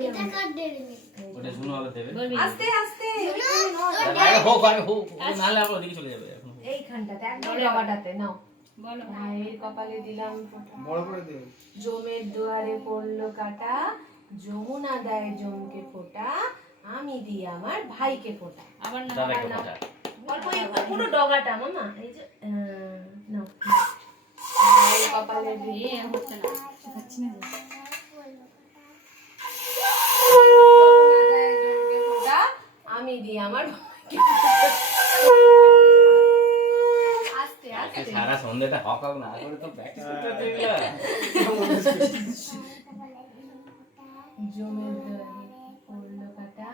করি এটা কাট দে রে ওটা শুনো আগে দেবে আস্তে আস্তে আরে হোক আরে হোক নালে আবার ওদিকে চলে যাবে এখন এইখানটাতে একদম ডগাটাতে নাও বলো ভাইয়ের কপালে দিলাম ফোঁটা। বড় করে দিও। জমের দুয়ারে পড়লো কাটা, যমুনা দেয় জমকে ফোঁটা, আমি দিই আমার ভাইকে ফোঁটা। আবার না দাদাকে কথা অল্প এই পুরো ডগাটা মামা এই যে নাও ভাইয়ের কপালে দিয়ে এ হচ্ছে না শেখাচ্ছি না তো। যমুনা দেয় জমকে ফোঁটা, আমি দিই আমার ভাইকে ফোঁটা। আস্তে আজকে আস্তে সারা সন্ধ্যাটা হক হক না করে তো প্র্যাকটিস করতে দেখলা জমের দুয়ারে পড়লো কাটা,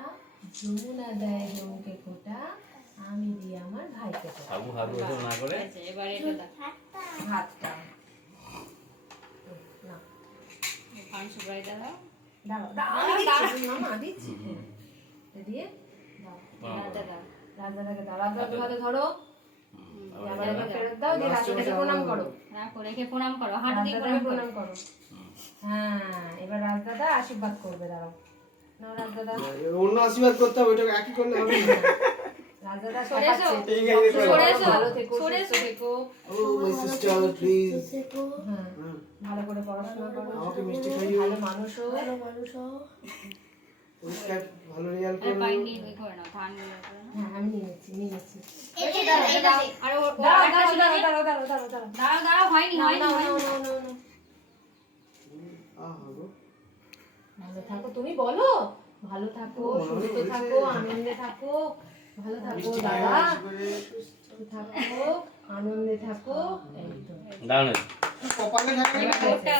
যমুনা দেয় জমকে ফোঁটা, আমি দিই আমার ভাইকে ফোঁটা। হাবু হাবু এসব না করে আচ্ছা এবার এটা দাও হাতটা না পান সুপারি দাও দাও দাও আমি দিচ্ছি মামা দিচ্ছি এটা দিয়ে দাও দাদা দাও রাজাদাকে দাও রাজা হাতে ধরো আবার এবার ফেরত দাও দিয়ে রাজাদাকে প্রণাম করো রাখো রেখে প্রণাম করো হাত দিয়ে রাজদাদাকে প্রণাম করো প্রণাম করো হ্যাঁ এবার রাজদাদা আশীর্বাদ করবে দাঁড়াও নাও রাজদাদা অন্য আশীর্বাদ করতে হবে, ওটাকে একই করলে হবে না। রাজদাদা সরে এসো, শেখাচ্ছে। ঠিক আছে, সরে এসো, সরে ভালো এসো, থেকো সরে সুস্থ এসো। থেকো Oh, my sister, please. হ্যাঁ হুম, ভালো করে পড়াশোনা করো আমাকে মিষ্টি খাইও। ভালো মানুষ হও ভালো মানুষ হও পরীক্ষায় ভালো রেজাল্ট আরে করো। পাই নিয়ে ওই করে নাও ধান নিয়ে করো না হ্যাঁ আমি নিয়ে নিচ্ছি এটা এটা আরে ওর দাঁড়াও একটা ছিল যে দাঁড়াও দাঁড়াও দাঁড়াও দাঁড়াও হয়নি হয়নি নাও, হয়নি। নাও, নাও, নাও। আহা গো। ভালো থাকো তুমি বলো ভালো থাকো সুস্থ থাকো আনন্দে থাকো ভালো থাকো মিষ্টি দাদা খাইও বেশি করে। সুস্থ থাকো আনন্দে থাকো এই তো দাও না কপালে থাকে না। ওটা